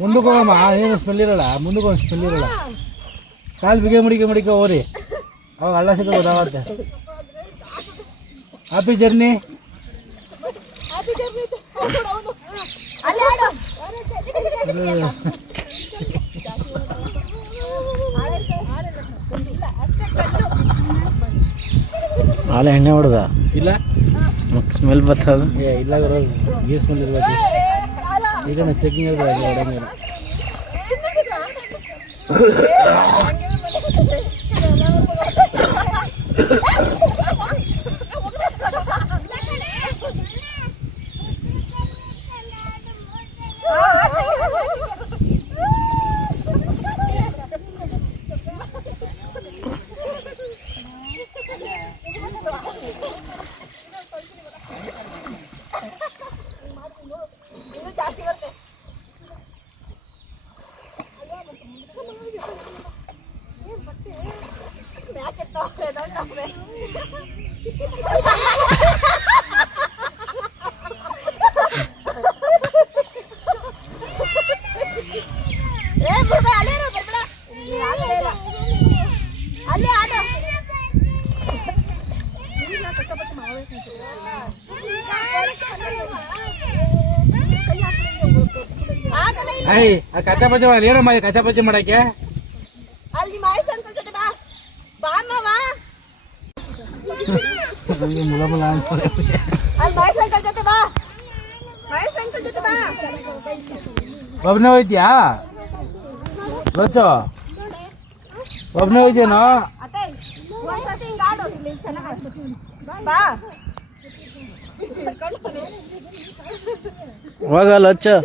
ಮುಂದಕ್ಕೆ ಹೋಗಮ್ಮ, ಏನು ಸ್ಮೆಲ್ ಇರಲ್ಲ. ಮುಂದಕ್ಕೆ ಹೋಗಿ ಸ್ಮೆಲ್ ಇರಲ್ಲ. ಕಾಲು ಬಿಗೆ ಮುಡಿಕೆ ಹೋರಿ, ಅವಾಗ ಹಳ್ಳ ಸಿಕ್ಕ ಗೊತ್ತಾಗತ್ತೆ. Happy journey. ಹಾಲೆ ಎಣ್ಣೆ ಹೊಡೆದ ಇಲ್ಲ, ಸ್ಮೆಲ್ ಬರ್ತದ. ಇಲ್ಲ ಬರೋದು, ನೀರು ಸ್ಮೆಲ್ ಇರ್ಬೇಕು. ಈಗ ನಾ ಚೆಕಿಂಗ್ ಇರ್ಬೋದು ಹೊಡಂಗೆ. ಕಚ್ಚಾ ಪಚ್ಚ ಏನಮ್ಮ ಕಚ್ಚಾ ಪಚ್ಚ ಮಾಡಕ್ಕೆ ಒಬ್ನೇ ಹೋಯ್ತಿಯಾ? ಲೋಚು ಒಬ್ನೇ ಹೋಯ್ತೇನೋ? ಹೋಗ ಲೋಚು.